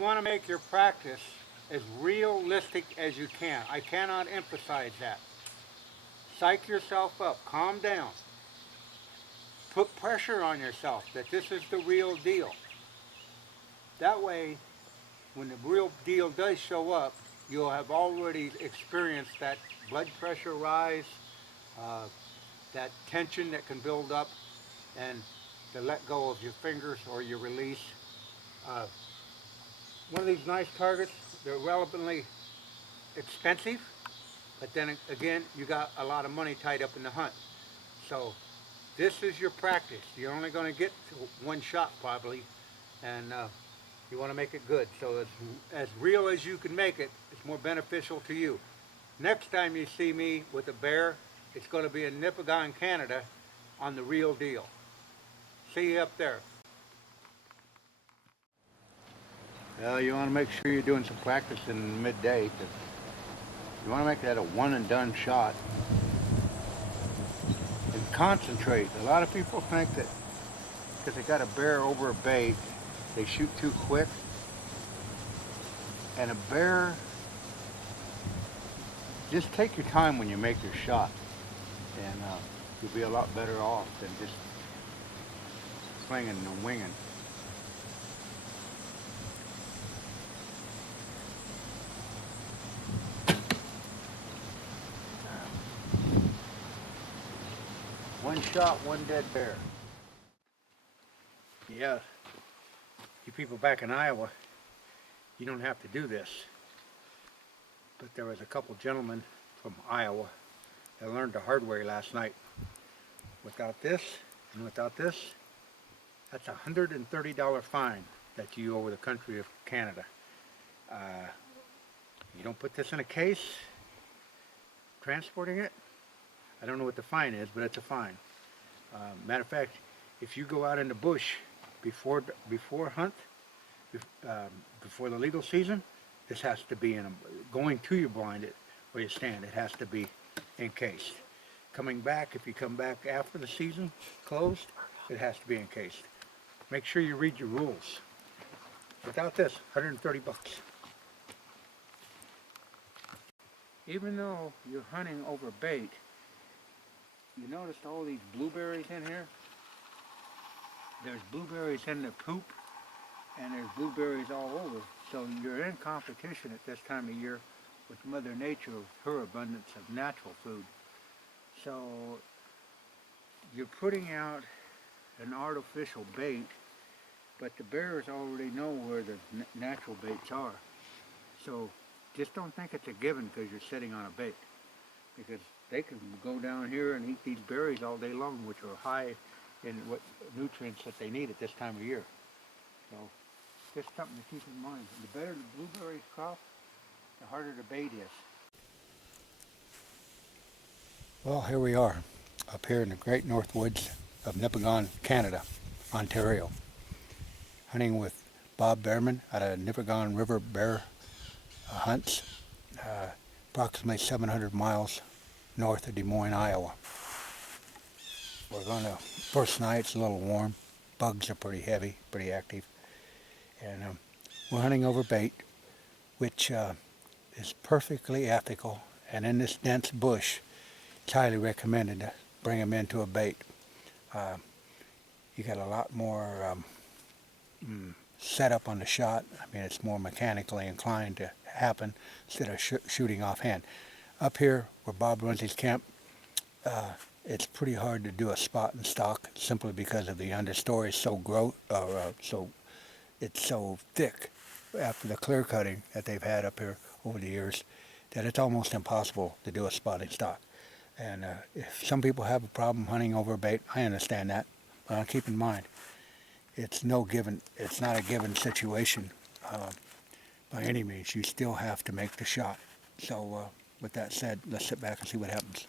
want to make your practice as realistic as you can. I cannot emphasize that. Psych yourself up. Calm down. Put pressure on yourself that this is the real deal. That way, when the real deal does show up, you'll have already experienced that blood pressure rise, uh, that tension that can build up, and to let go of your fingers or your release. Uh, One of these nice targets, they're relevantly expensive, but then again, you got a lot of money tied up in the hunt. So this is your practice. You're only going to get one shot probably, and you want to make it good. So as real as you can make it, it's more beneficial to you. Next time you see me with a bear, it's going to be in Nipigon, Canada, on the real deal. See you up there. Well, you want to make sure you're doing some practice in midday, because you want to make that a one and done shot. And concentrate. A lot of people think that because they got a bear over a bait, they shoot too quick. And a bear, just take your time when you make your shot, and you'll be a lot better off than just slinging and winging. One shot, one dead bear. Yeah, you people back in Iowa, you don't have to do this. But there was a couple gentlemen from Iowa that learned the hard way last night. Without this and without this, that's a $130 fine that you owe the country of Canada. You don't put this in a case, transporting it, I don't know what the fine is, but it's a fine. Matter of fact, if you go out in the bush before hunt, before the legal season, this has to be going to your blind where you stand, it has to be encased. Coming back, if you come back after the season closed, it has to be encased. Make sure you read your rules. Without this, 130 bucks. Even though you're hunting over bait, you noticed all these blueberries in here? There's blueberries in the poop, and there's blueberries all over. So you're in competition at this time of year with Mother Nature, with her abundance of natural food. So you're putting out an artificial bait, but the bears already know where the natural baits are. So just don't think it's a given because you're sitting on a bait, because they can go down here and eat these berries all day long, which are high in what nutrients that they need at this time of year. So just something to keep in mind. The better the blueberries crop, the harder the bait is. Well, here we are, up here in the great north woods of Nipigon, Canada, Ontario, hunting with Bob Bearman out of Nipigon River Bear Hunts, approximately 700 miles north of Des Moines, Iowa. We're going to, first night it's a little warm, bugs are pretty heavy, pretty active, and we're hunting over bait, which is perfectly ethical, and in this dense bush, it's highly recommended to bring them into a bait. You got a lot more setup on the shot. I mean, it's more mechanically inclined to happen instead of shooting offhand. Up here where Bob runs his camp, it's pretty hard to do a spot and stock simply because of the understory it's so thick after the clear cutting that they've had up here over the years that it's almost impossible to do a spot and stock. And if some people have a problem hunting over bait, I understand that, but keep in mind, it's not a given situation by any means. You still have to make the shot. So with that said, let's sit back and see what happens.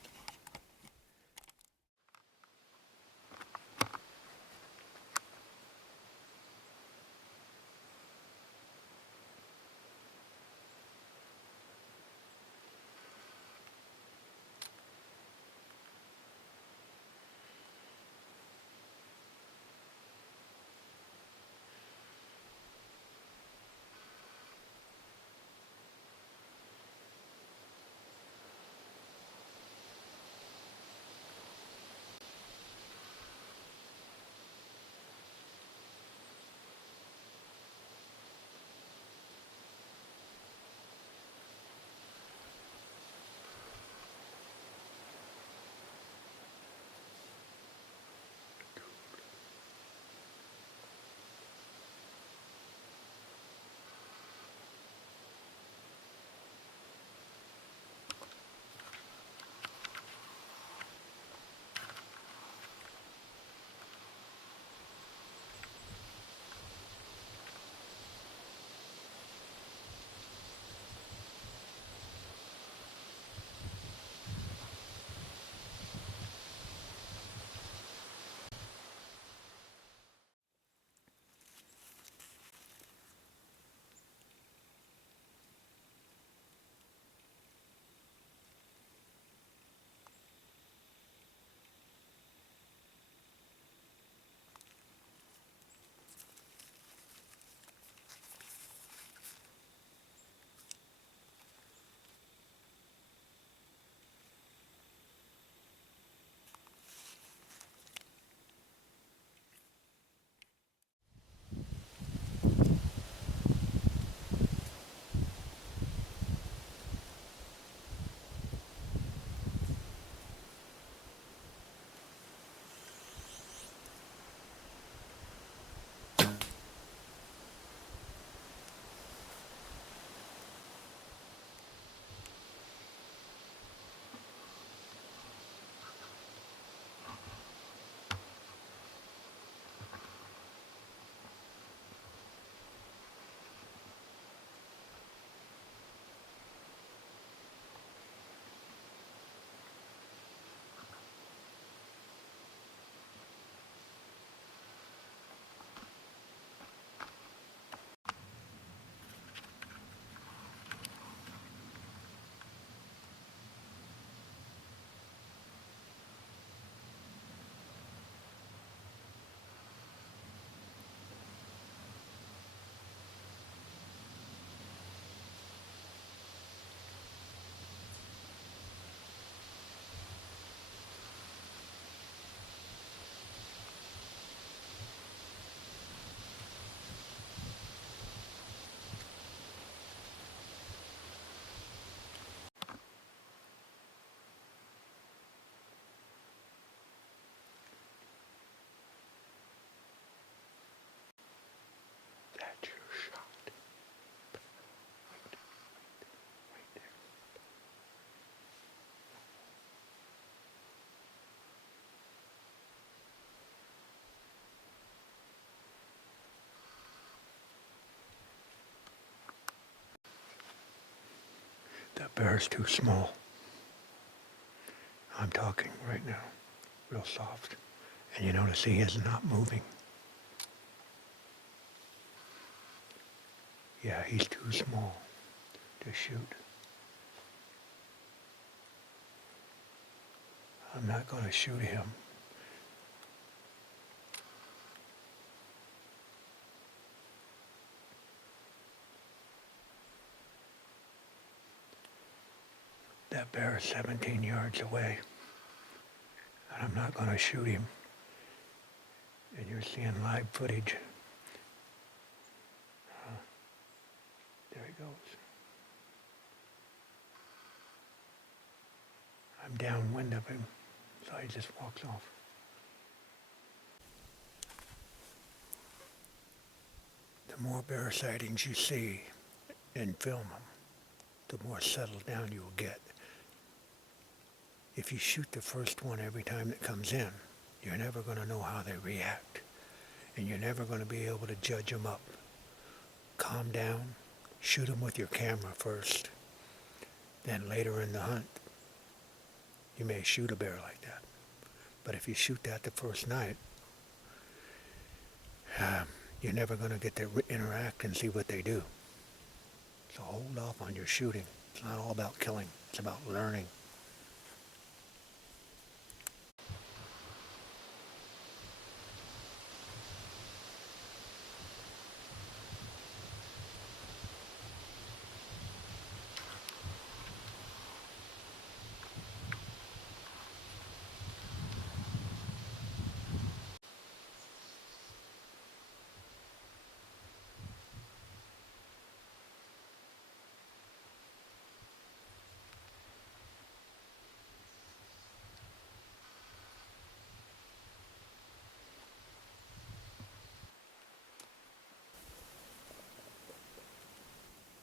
bear's too small. I'm talking right now, real soft. And you notice he is not moving. Yeah, he's too small to shoot. I'm not going to shoot him. That bear is 17 yards away, and I'm not going to shoot him. And you're seeing live footage. There he goes. I'm downwind of him, so he just walks off. The more bear sightings you see and film them, the more settled down you'll get. If you shoot the first one every time that comes in, you're never going to know how they react. And you're never going to be able to judge them up. Calm down, shoot them with your camera first. Then later in the hunt, you may shoot a bear like that. But if you shoot that the first night, you're never going to get to interact and see what they do. So hold off on your shooting. It's not all about killing. It's about learning.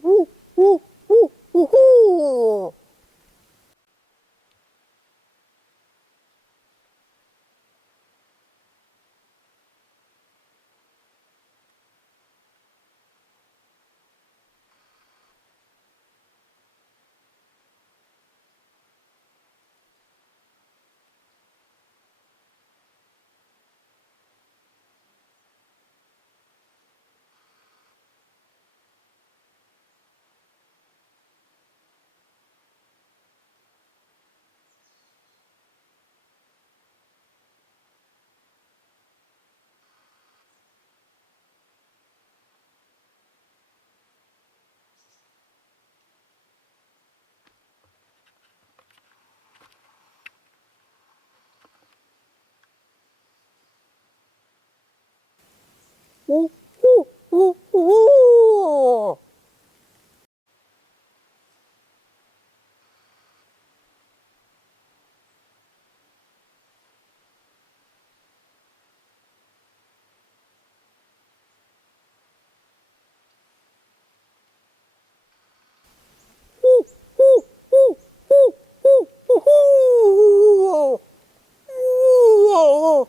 Woo, woo, woo, woo, woo. Woo, woo, woo, woo. Woo, woo, woo, woo, woo, woo, woo.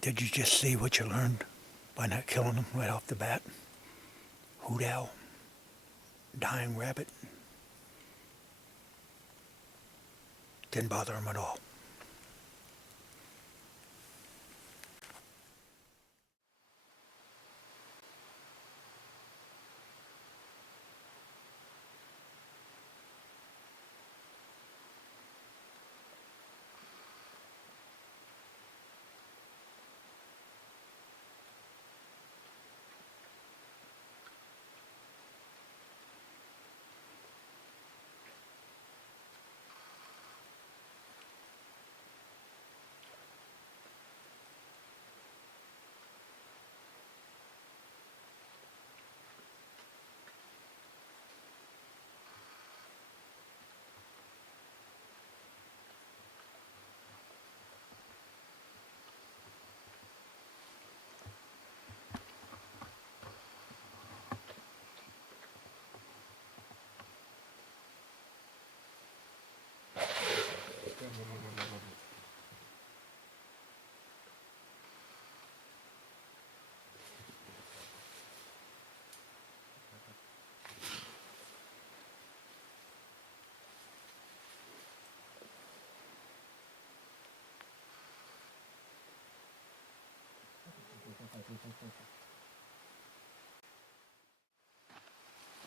Did you just see what you learned by not killing them right off the bat? Hoot owl, dying rabbit, didn't bother them at all.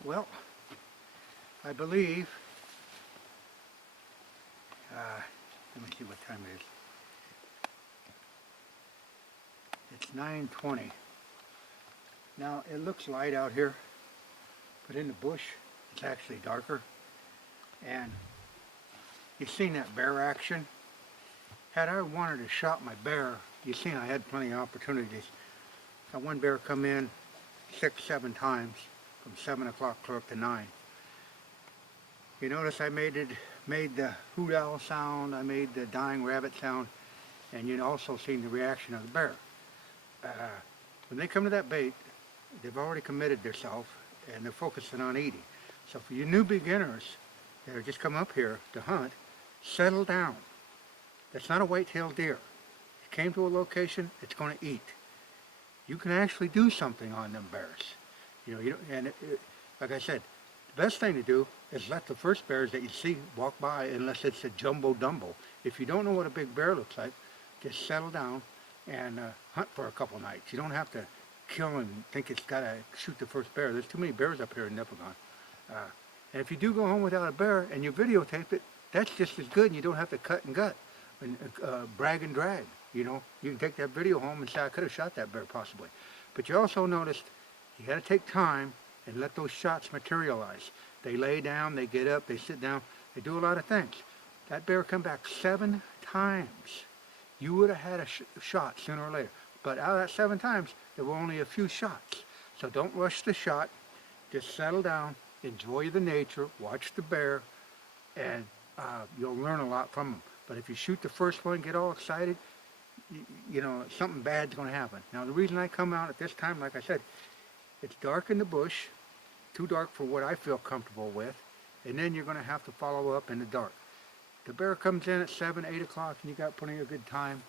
Well, I believe, let me see what time it is. It's 9:20. Now, it looks light out here, but in the bush, it's actually darker. And you've seen that bear action. Had I wanted to shot my bear, you've seen I had plenty of opportunities. That one bear come in 6, 7 times from 7 o'clock clear up to 9. You notice I made the hoot owl sound, I made the dying rabbit sound, and you also seen the reaction of the bear. When they come to that bait, they've already committed themselves and they're focusing on eating. So for you new beginners that are just come up here to hunt, settle down. That's not a white-tailed deer. It came to a location, it's going to eat. You can actually do something on them bears. Like I said, the best thing to do is let the first bears that you see walk by, unless it's a jumbo dumbo. If you don't know what a big bear looks like, just settle down and hunt for a couple nights. You don't have to kill and think it's got to shoot the first bear. There's too many bears up here in Nipigon. And if you do go home without a bear and you videotape it, that's just as good, and you don't have to cut and gut and brag and drag. You can take that video home and say, I could have shot that bear possibly. But you also noticed you got to take time and let those shots materialize. They lay down, they get up, they sit down, they do a lot of things. That bear come back 7 times. You would have had a shot sooner or later. But out of that 7 times, there were only a few shots. So don't rush the shot. Just settle down, enjoy the nature, watch the bear, and you'll learn a lot from them. But if you shoot the first one, get all excited, something bad's going to happen. Now, the reason I come out at this time, like I said, it's dark in the bush, too dark for what I feel comfortable with, and then you're going to have to follow up in the dark. The bear comes in at 7, 8 o'clock, and you got plenty of good time,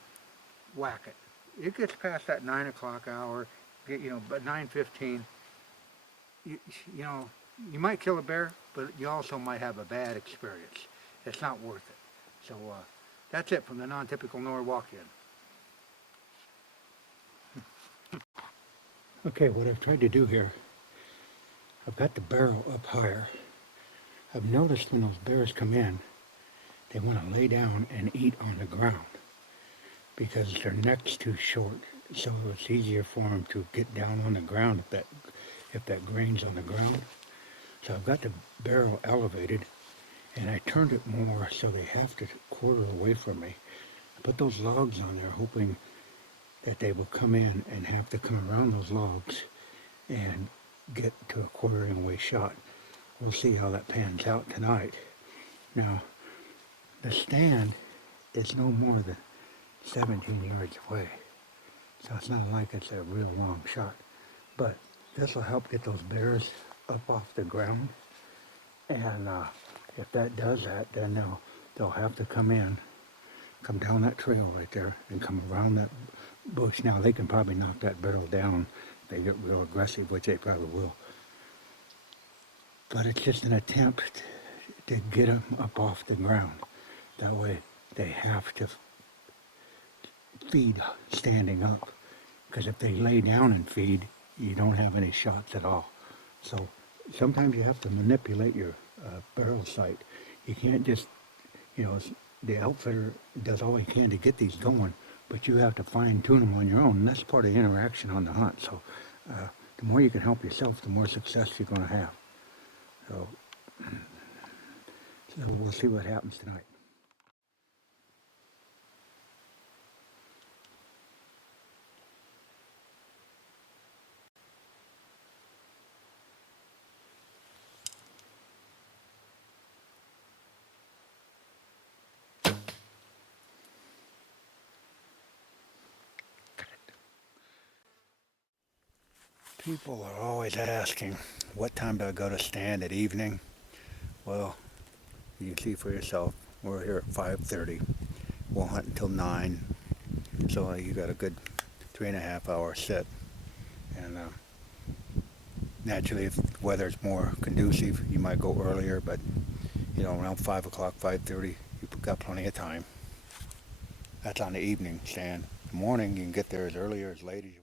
whack it. It gets past that 9 o'clock hour, but 9:15, you might kill a bear, but you also might have a bad experience. It's not worth it. So that's it from the non-typical Norwalkian. Okay, what I've tried to do here, I've got the barrel up higher. I've noticed when those bears come in, they want to lay down and eat on the ground because their neck's too short, so it's easier for them to get down on the ground if that grain's on the ground. So I've got the barrel elevated, and I turned it more so they have to quarter away from me. I put those logs on there hoping that they will come in and have to come around those logs and get to a quartering away shot. We'll see how that pans out tonight. Now, the stand is no more than 17 yards away, so it's not like it's a real long shot. But this will help get those bears up off the ground, and if that does that, then they'll have to come down that trail right there and come around that bush. Now they can probably knock that barrel down if they get real aggressive, which they probably will. But it's just an attempt to get them up off the ground. That way they have to feed standing up, because if they lay down and feed, you don't have any shots at all. So sometimes you have to manipulate your barrel sight. You can't just, the outfitter does all he can to get these going, but you have to fine tune them on your own, and that's part of the interaction on the hunt. So the more you can help yourself, the more success you're going to have. So we'll see what happens tonight. People are always asking, what time do I go to stand at evening? Well, you can see for yourself, we're here at 5:30. We'll hunt until 9. So you got a good 3.5 hour set. And naturally, if the weather's more conducive, you might go earlier, but around 5 o'clock, 5:30, you've got plenty of time. That's on the evening stand. In the morning, you can get there as early or as late as you want.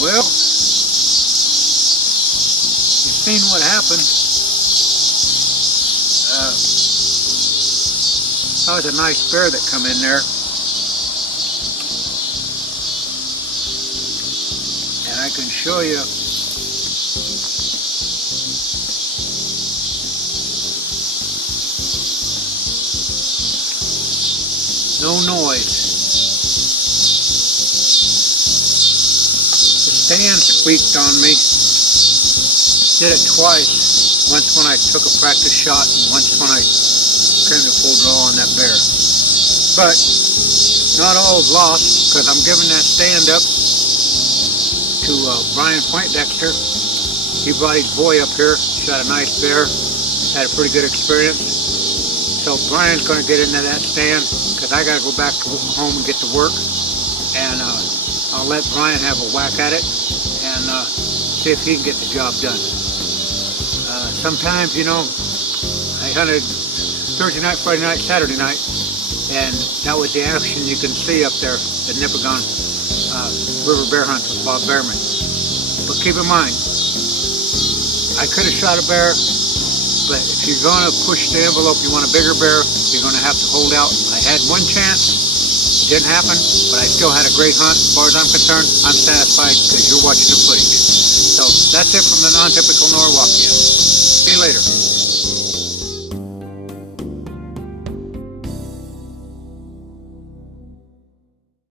Well, you've seen what happened. That was a nice bear that come in there. And I can show you no noise. The stand squeaked on me. Did it twice. Once when I took a practice shot and once when I came to full draw on that bear. But not all is lost, because I'm giving that stand up to Brian Poindexter. He brought his boy up here, shot a nice bear, had a pretty good experience. So Brian's going to get into that stand, because I got to go back to home and get to work. And I'll let Brian have a whack at it and see if he can get the job done. Sometimes, you know, I hunted Thursday night, Friday night, Saturday night, and that was the action you can see up there at Nipigon River Bear Hunt with Bob Bearman. But keep in mind, I could have shot a bear, but if you're going to push the envelope, you want a bigger bear, you're going to have to hold out. I had one chance, it didn't happen, but I still had a great hunt. As far as I'm concerned, I'm satisfied because you're watching the footage. So that's it from the non-typical Norwalkian. See you later.